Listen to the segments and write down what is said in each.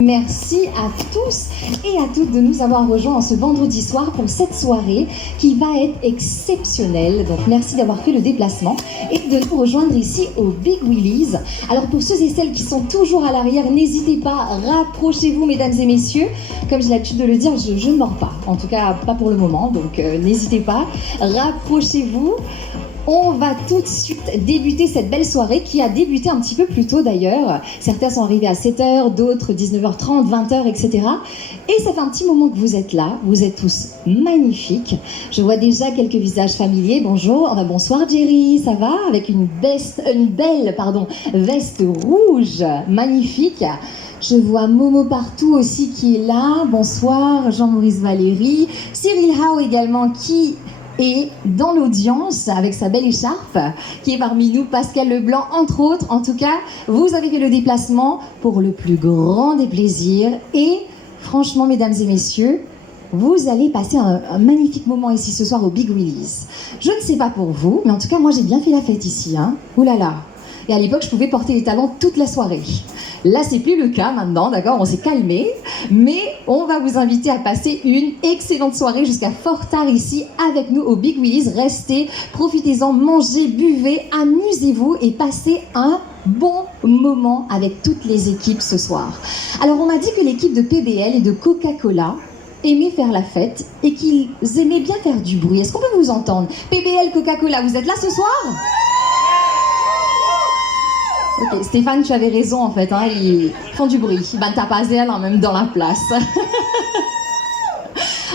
Merci à tous et à toutes de nous avoir rejoints en ce vendredi soir pour cette soirée qui va être exceptionnelle. Donc merci d'avoir fait le déplacement et de nous rejoindre ici au Big Willy's. Alors pour ceux et celles qui sont toujours à l'arrière, n'hésitez pas, rapprochez-vous mesdames et messieurs. Comme j'ai l'habitude de le dire, je ne mords pas, en tout cas pas pour le moment, donc n'hésitez pas, rapprochez-vous. On va tout de suite débuter cette belle soirée qui a débuté un petit peu plus tôt d'ailleurs. Certains sont arrivés à 7h, d'autres 19h30, 20h, etc. Et ça fait un petit moment que vous êtes là. Vous êtes tous magnifiques. Je vois déjà quelques visages familiers. Bonjour, bonsoir Jerry, ça va? Avec une belle veste rouge, magnifique. Je vois Momo partout aussi qui est là. Bonsoir, Jean-Maurice Valéry. Cyril Howe également qui est dans l'audience avec sa belle écharpe, qui est parmi nous, Pascal Leblanc, entre autres. En tout cas, vous avez fait le déplacement pour le plus grand des plaisirs. Et franchement, mesdames et messieurs, vous allez passer un magnifique moment ici ce soir au Big Willy's. Je ne sais pas pour vous, mais en tout cas, moi j'ai bien fait la fête ici. Ouh là là. Et à l'époque, je pouvais porter les talons toute la soirée. Là, c'est plus le cas maintenant, d'accord, on s'est calmé. Mais on va vous inviter à passer une excellente soirée jusqu'à fort tard ici avec nous au Big Willy's. Restez, profitez-en, mangez, buvez, amusez-vous et passez un bon moment avec toutes les équipes ce soir. Alors, on m'a dit que l'équipe de PBL et de Coca-Cola aimaient faire la fête et qu'ils aimaient bien faire du bruit. Est-ce qu'on peut vous entendre? PBL, Coca-Cola, vous êtes là ce soir? Ok, Stéphane, tu avais raison en fait, ils font du bruit. T'as pas zèle, même dans la place.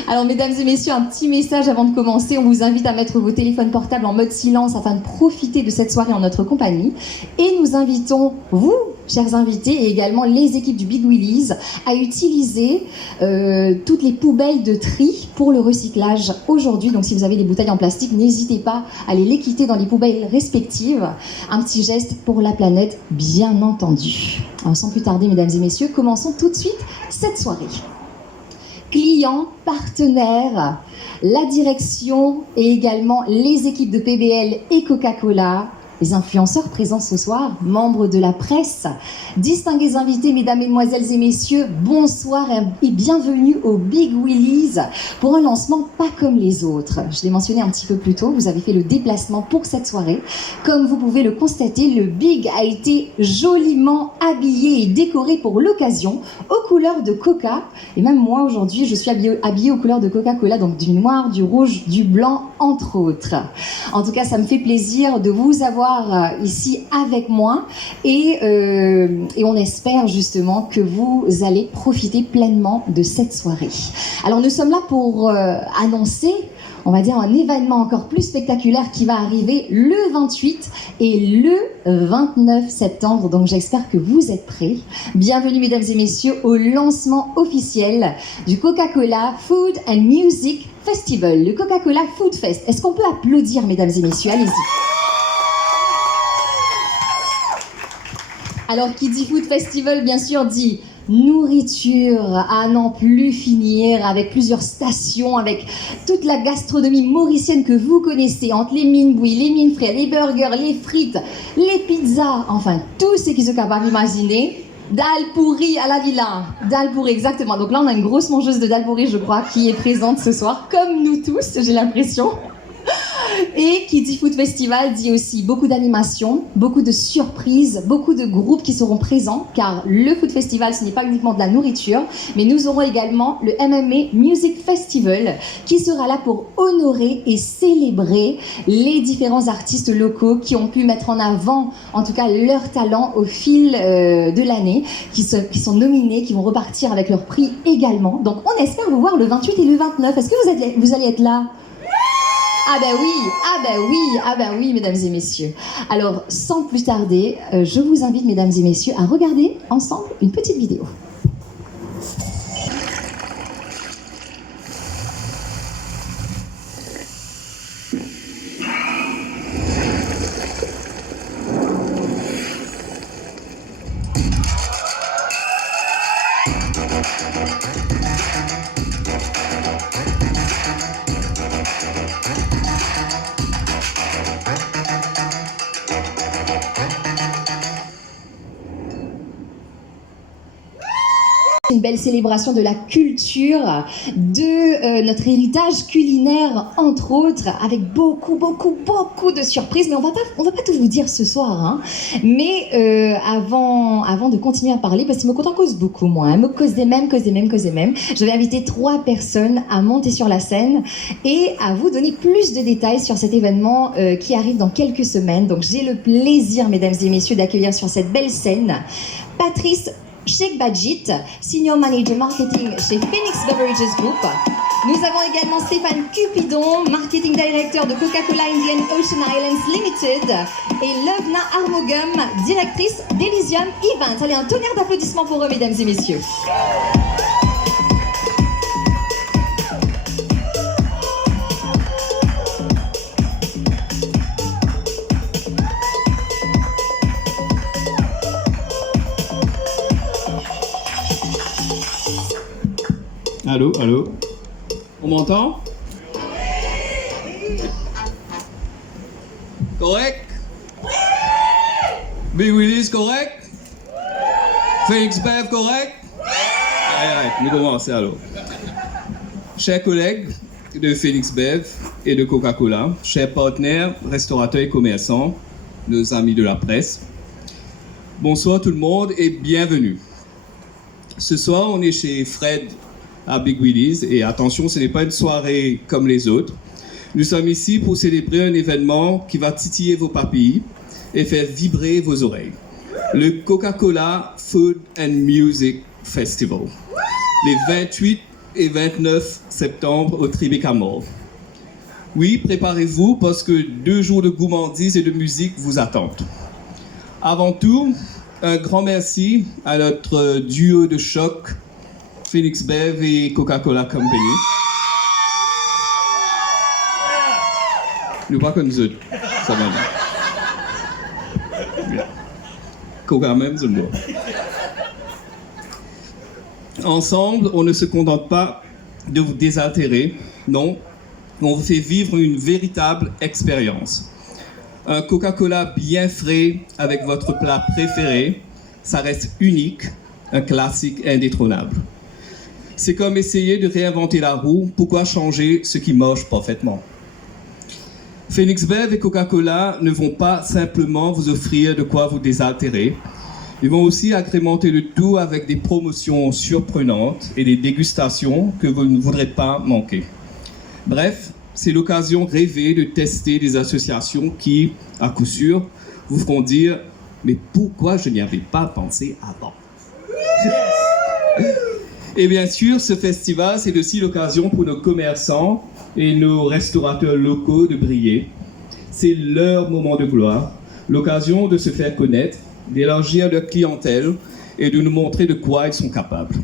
Alors mesdames et messieurs, un petit message avant de commencer. On vous invite à mettre vos téléphones portables en mode silence afin de profiter de cette soirée en notre compagnie. Et nous invitons vous, chers invités, et également les équipes du Big Willy's, à utiliser toutes les poubelles de tri pour le recyclage aujourd'hui. Donc si vous avez des bouteilles en plastique, n'hésitez pas à aller les quitter dans les poubelles respectives. Un petit geste pour la planète, bien entendu. Alors sans plus tarder, mesdames et messieurs, commençons tout de suite cette soirée. Clients, partenaires, la direction et également les équipes de PBL et Coca-Cola, les influenceurs présents ce soir, membres de la presse, distingués invités, mesdames, mesdemoiselles et messieurs, bonsoir et bienvenue au Big Willy's pour un lancement pas comme les autres. Je l'ai mentionné un petit peu plus tôt, vous avez fait le déplacement pour cette soirée. Comme vous pouvez le constater, le Big a été joliment habillé et décoré pour l'occasion aux couleurs de Coca. Et même moi aujourd'hui, je suis habillée aux couleurs de Coca-Cola, donc du noir, du rouge, du blanc, entre autres. En tout cas, ça me fait plaisir de vous avoir ici avec moi et on espère justement que vous allez profiter pleinement de cette soirée. Alors nous sommes là pour annoncer, on va dire, un événement encore plus spectaculaire qui va arriver le 28 et le 29 septembre. Donc j'espère que vous êtes prêts. Bienvenue mesdames et messieurs au lancement officiel du Coca-Cola Food and Music Festival, le Coca-Cola Food Fest. Est-ce qu'on peut applaudir mesdames et messieurs? Allez-y. Alors, qui dit Food Festival, bien sûr, dit nourriture à n'en plus finir, avec plusieurs stations, avec toute la gastronomie mauricienne que vous connaissez, entre les mines bouillies, les mines fraises, les burgers, les frites, les pizzas, enfin, tout ce qui se capable d'imaginer. Dal pourri à la villa. Dal pourri, exactement. Donc là, on a une grosse mangeuse de dal pourri, je crois, qui est présente ce soir, comme nous tous, j'ai l'impression. Et qui dit Food Festival dit aussi beaucoup d'animations, beaucoup de surprises, beaucoup de groupes qui seront présents, car le Food Festival, ce n'est pas uniquement de la nourriture, mais nous aurons également le MMA Music Festival qui sera là pour honorer et célébrer les différents artistes locaux qui ont pu mettre en avant, en tout cas, leur talent au fil de l'année, qui sont nominés, qui vont repartir avec leur prix également. Donc on espère vous voir le 28 et le 29. Est-ce que vous allez être là? Ah ben oui, mesdames et messieurs. Alors, sans plus tarder, je vous invite, mesdames et messieurs, à regarder ensemble une petite vidéo. Une belle célébration de la culture, de notre héritage culinaire, entre autres, avec beaucoup de surprises. Mais on va pas tout vous dire ce soir. Hein. Mais avant de continuer à parler, parce qu'il me cause beaucoup, moi. Hein, me cause des mêmes. Je vais inviter 3 personnes à monter sur la scène et à vous donner plus de détails sur cet événement qui arrive dans quelques semaines. Donc j'ai le plaisir, mesdames et messieurs, d'accueillir sur cette belle scène Patrice Cheikh-Badjit, Senior Manager Marketing chez Phoenix Beverages Group. Nous avons également Stéphane Cupidon, Marketing Director de Coca-Cola Indian Ocean Islands Limited, et Lovna Armogum, Directrice d'Elysium Events. Allez, un tonnerre d'applaudissements pour eux, mesdames et messieurs. Allô, allô. On m'entend? Correct? Big Willis, correct? Phoenix Bev, correct? Allez, on commence alors. Chers collègues de Phoenix Bev et de Coca-Cola, chers partenaires, restaurateurs et commerçants, nos amis de la presse, bonsoir tout le monde et bienvenue. Ce soir, on est chez Fred à Big Willis, et attention, ce n'est pas une soirée comme les autres. Nous sommes ici pour célébrer un événement qui va titiller vos papilles et faire vibrer vos oreilles. Le Coca-Cola Food and Music Festival, les 28 et 29 septembre au Tribeca Mall. Oui, préparez-vous parce que 2 jours de gourmandise et de musique vous attendent. Avant tout, un grand merci à notre duo de choc, Phoenix Bev et Coca-Cola Company. Nous pas comme nous autres, ça va bien. Coca même, c'est bon. Ensemble, on ne se contente pas de vous désaltérer, non, on vous fait vivre une véritable expérience. Un Coca-Cola bien frais avec votre plat préféré, ça reste unique, un classique indétrônable. C'est comme essayer de réinventer la roue. Pourquoi changer ce qui marche parfaitement? Phoenix Bev et Coca-Cola ne vont pas simplement vous offrir de quoi vous désaltérer. Ils vont aussi agrémenter le tout avec des promotions surprenantes et des dégustations que vous ne voudrez pas manquer. Bref, c'est l'occasion rêvée de tester des associations qui, à coup sûr, vous feront dire « Mais pourquoi je n'y avais pas pensé avant ?» Et bien sûr, ce festival, c'est aussi l'occasion pour nos commerçants et nos restaurateurs locaux de briller. C'est leur moment de gloire, l'occasion de se faire connaître, d'élargir leur clientèle et de nous montrer de quoi ils sont capables.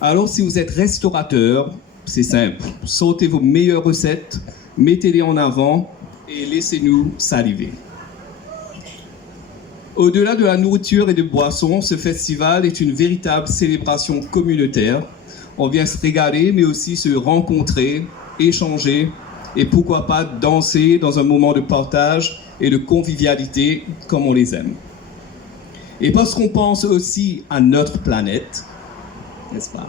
Alors, si vous êtes restaurateur, c'est simple. Sortez vos meilleures recettes, mettez-les en avant et laissez-nous saliver. Au-delà de la nourriture et des boissons, ce festival est une véritable célébration communautaire. On vient se régaler, mais aussi se rencontrer, échanger et pourquoi pas danser dans un moment de partage et de convivialité comme on les aime. Et parce qu'on pense aussi à notre planète, n'est-ce pas,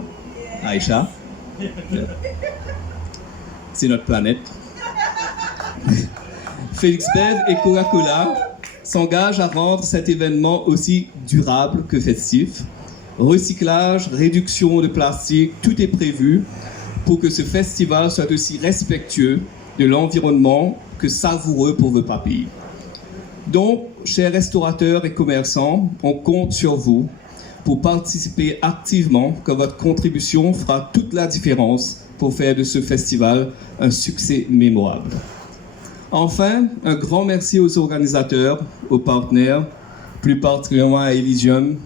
Aïcha? C'est notre planète. Phoenix Bev et Coca-Cola s'engagent à rendre cet événement aussi durable que festif. Recyclage, réduction de plastique, tout est prévu pour que ce festival soit aussi respectueux de l'environnement que savoureux pour vos papilles. Donc, chers restaurateurs et commerçants, on compte sur vous pour participer activement, car votre contribution fera toute la différence pour faire de ce festival un succès mémorable. Enfin, un grand merci aux organisateurs, aux partenaires, plus particulièrement à Elysium,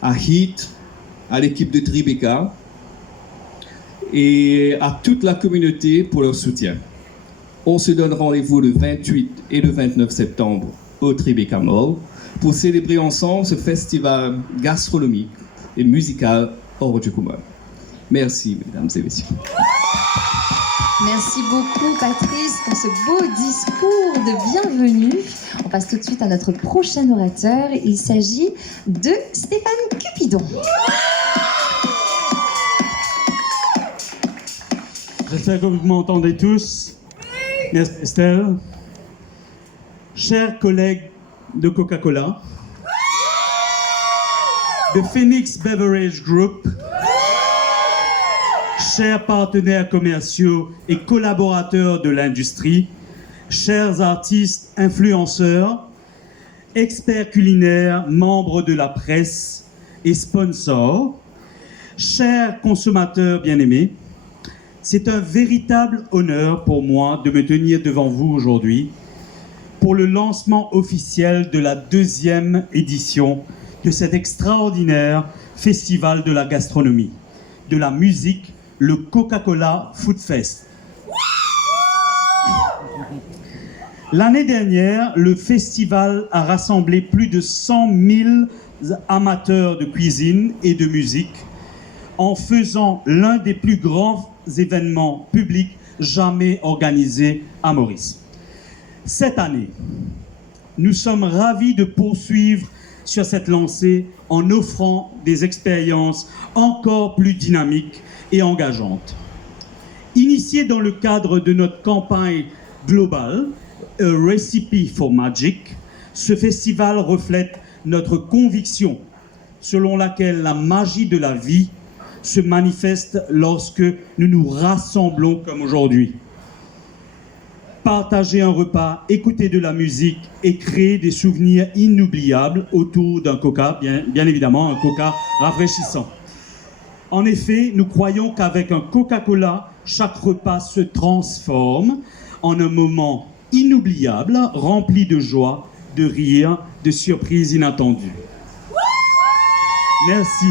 à Heat, à l'équipe de Tribeca et à toute la communauté pour leur soutien. On se donne rendez-vous le 28 et le 29 septembre au Tribeca Mall pour célébrer ensemble ce festival gastronomique et musical hors du commun. Merci, mesdames et messieurs. Merci beaucoup, Patrice, pour ce beau discours de bienvenue. On passe tout de suite à notre prochain orateur. Il s'agit de Stéphane Cupidon. J'espère que vous m'entendez tous. Merci Estelle. Chers collègues de Coca-Cola, de Phoenix Beverage Group, chers partenaires commerciaux et collaborateurs de l'industrie, chers artistes, influenceurs, experts culinaires, membres de la presse et sponsors, chers consommateurs bien-aimés, c'est un véritable honneur pour moi de me tenir devant vous aujourd'hui pour le lancement officiel de la 2e édition de cet extraordinaire festival de la gastronomie, de la musique, le Coca-Cola Food Fest. L'année dernière, le festival a rassemblé plus de 100 000 amateurs de cuisine et de musique en faisant l'un des plus grands événements publics jamais organisés à Maurice. Cette année, nous sommes ravis de poursuivre sur cette lancée en offrant des expériences encore plus dynamiques et engageantes. Initié dans le cadre de notre campagne globale, A Recipe for Magic, ce festival reflète notre conviction selon laquelle la magie de la vie se manifeste lorsque nous nous rassemblons comme aujourd'hui. Partager un repas, écouter de la musique et créer des souvenirs inoubliables autour d'un coca, bien évidemment un coca rafraîchissant. En effet, nous croyons qu'avec un Coca-Cola, chaque repas se transforme en un moment inoubliable, rempli de joie, de rire, de surprises inattendues. Merci.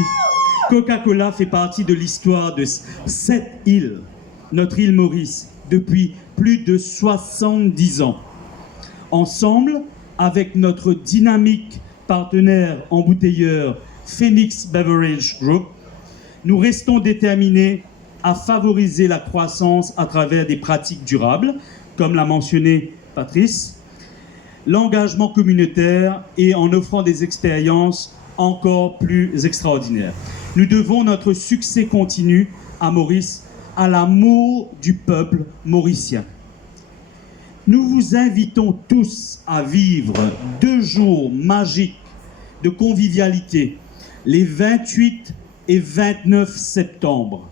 Coca-Cola fait partie de l'histoire de cette île, notre île Maurice, depuis plus de 70 ans. Ensemble, avec notre dynamique partenaire embouteilleur Phoenix Beverage Group, nous restons déterminés à favoriser la croissance à travers des pratiques durables, comme l'a mentionné Patrice, l'engagement communautaire et en offrant des expériences encore plus extraordinaires. Nous devons notre succès continu à Maurice à l'amour du peuple mauricien. Nous vous invitons tous à vivre 2 jours magiques de convivialité les 28 et 29 septembre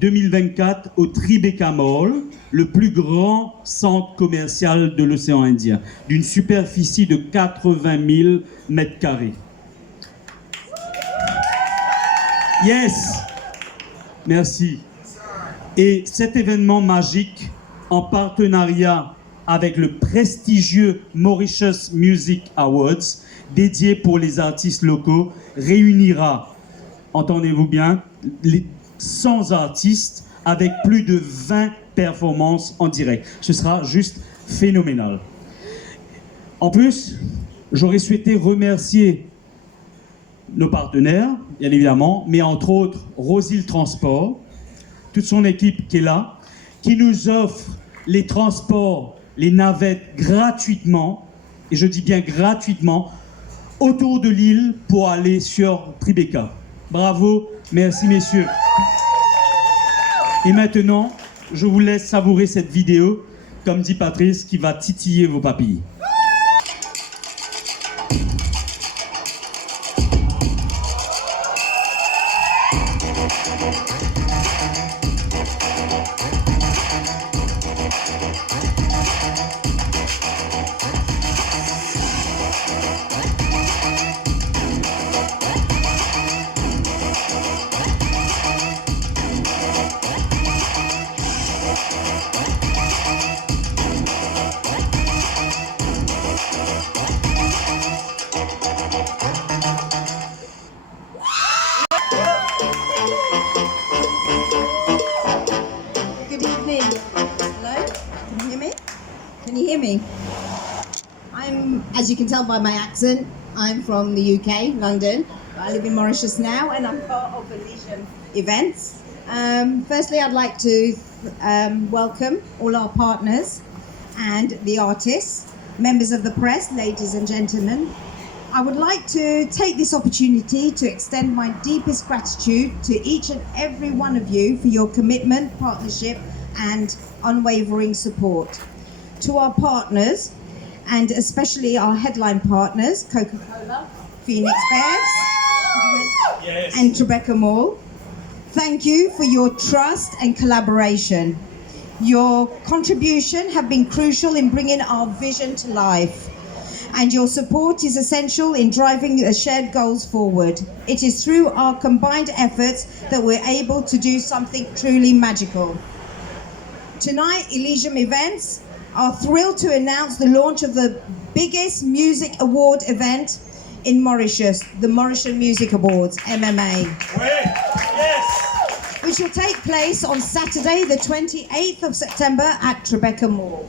2024 au Tribeca Mall, le plus grand centre commercial de l'océan Indien, d'une superficie de 80 000 mètres carrés. Yes! Merci. Et cet événement magique, en partenariat avec le prestigieux Mauritius Music Awards, dédié pour les artistes locaux, réunira, entendez-vous bien, les 100 artistes avec plus de 20 performances en direct. Ce sera juste phénoménal. En plus, j'aurais souhaité remercier nos partenaires, bien évidemment, mais entre autres Rosil Transport, toute son équipe qui est là, qui nous offre les transports, les navettes gratuitement, et je dis bien gratuitement, autour de l'île pour aller sur Tribeca. Bravo, merci messieurs. Et maintenant, je vous laisse savourer cette vidéo, comme dit Patrice, qui va titiller vos papilles. As you can tell by my accent, I'm from the UK, London. I live in Mauritius now and I'm part of Elysian events. Firstly, I'd like to welcome all our partners and the artists, members of the press, ladies and gentlemen. I would like to take this opportunity to extend my deepest gratitude to each and every one of you for your commitment, partnership, and unwavering support. To our partners, and especially our headline partners, Coca-Cola, Phoenix Bears, and Tribeca Mall, thank you for your trust and collaboration. Your contribution have been crucial in bringing our vision to life, and your support is essential in driving the shared goals forward. It is through our combined efforts that we're able to do something truly magical. Tonight, Elysium Events are thrilled to announce the launch of the biggest music award event in Mauritius, the Mauritian Music Awards, MMA. Which will take place on Saturday, the 28th of September at Tribeca Mall.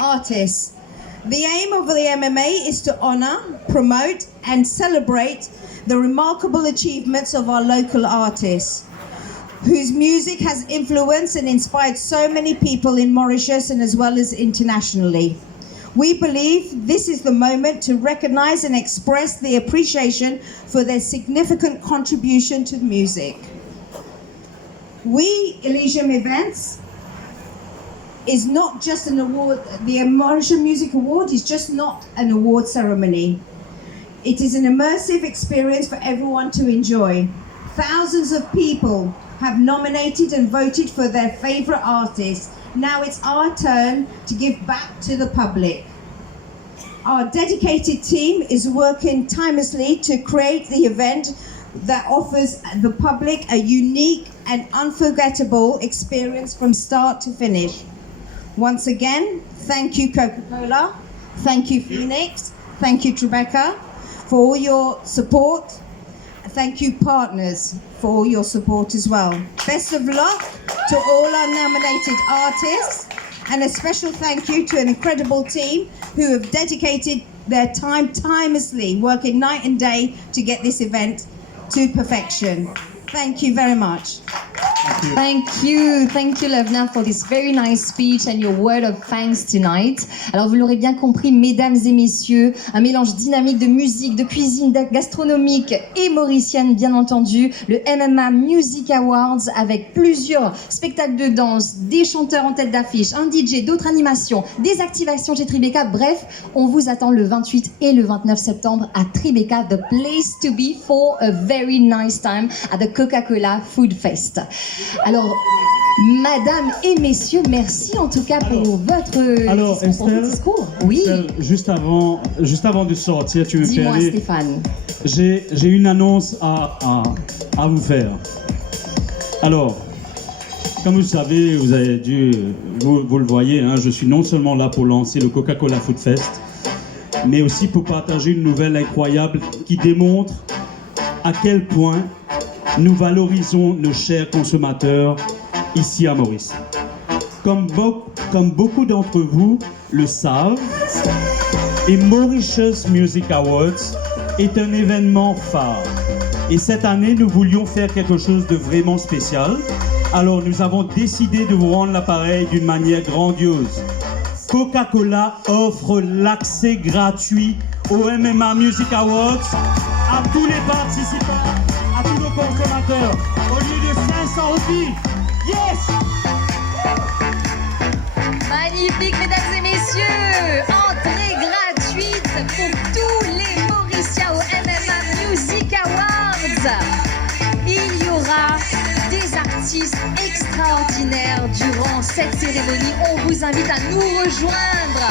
Artists. The aim of the MMA is to honor, promote, and celebrate the remarkable achievements of our local artists, whose music has influenced and inspired so many people in Mauritius and as well as internationally. We believe this is the moment to recognize and express the appreciation for their significant contribution to music. We, Elysium Events, is not just an award. The Mauritian Music Award is just not an award ceremony. It is an immersive experience for everyone to enjoy. Thousands of people have nominated and voted for their favorite artists. Now it's our turn to give back to the public. Our dedicated team is working tirelessly to create the event that offers the public a unique and unforgettable experience from start to finish. Once again, thank you Coca-Cola, thank you Phoenix, thank you Tribeca for all your support. Thank you partners for all your support as well. Best of luck to all our nominated artists, and a special thank you to an incredible team who have dedicated their time tirelessly, working night and day to get this event to perfection. Thank you very much. Thank you, Levna, for this very nice speech and your word of thanks tonight. Alors, vous l'aurez bien compris, mesdames et messieurs, un mélange dynamique de musique, de cuisine, gastronomique et mauricienne, bien entendu. Le MMA Music Awards avec plusieurs spectacles de danse, des chanteurs en tête d'affiche, un DJ, d'autres animations, des activations chez Tribeca. Bref, on vous attend le 28 et le 29 septembre à Tribeca, the place to be for a very nice time at the Coca-Cola Food Fest. Alors, madame et messieurs, merci en tout cas pour votre discours. Oui. Estelle, juste avant de sortir, tu me Dis-moi, permets, Stéphane. j'ai une annonce à vous faire. Alors, comme vous le savez, vous le voyez, hein, je suis non seulement là pour lancer le Coca-Cola Food Fest, mais aussi pour partager une nouvelle incroyable qui démontre à quel point nous valorisons nos chers consommateurs ici à Maurice. Comme beaucoup d'entre vous le savent, les Mauritius Music Awards est un événement phare. Et cette année, nous voulions faire quelque chose de vraiment spécial. Alors nous avons décidé de vous rendre l'appareil d'une manière grandiose. Coca-Cola offre l'accès gratuit au MMA Music Awards à tous les participants, à tous nos consommateurs, au lieu de 500 roupies. Yes! Magnifique, mesdames et messieurs. Entrée gratuite pour tous les Mauriciens au MMA Music Awards. Il y aura des artistes extraordinaires durant cette cérémonie. On vous invite à nous rejoindre.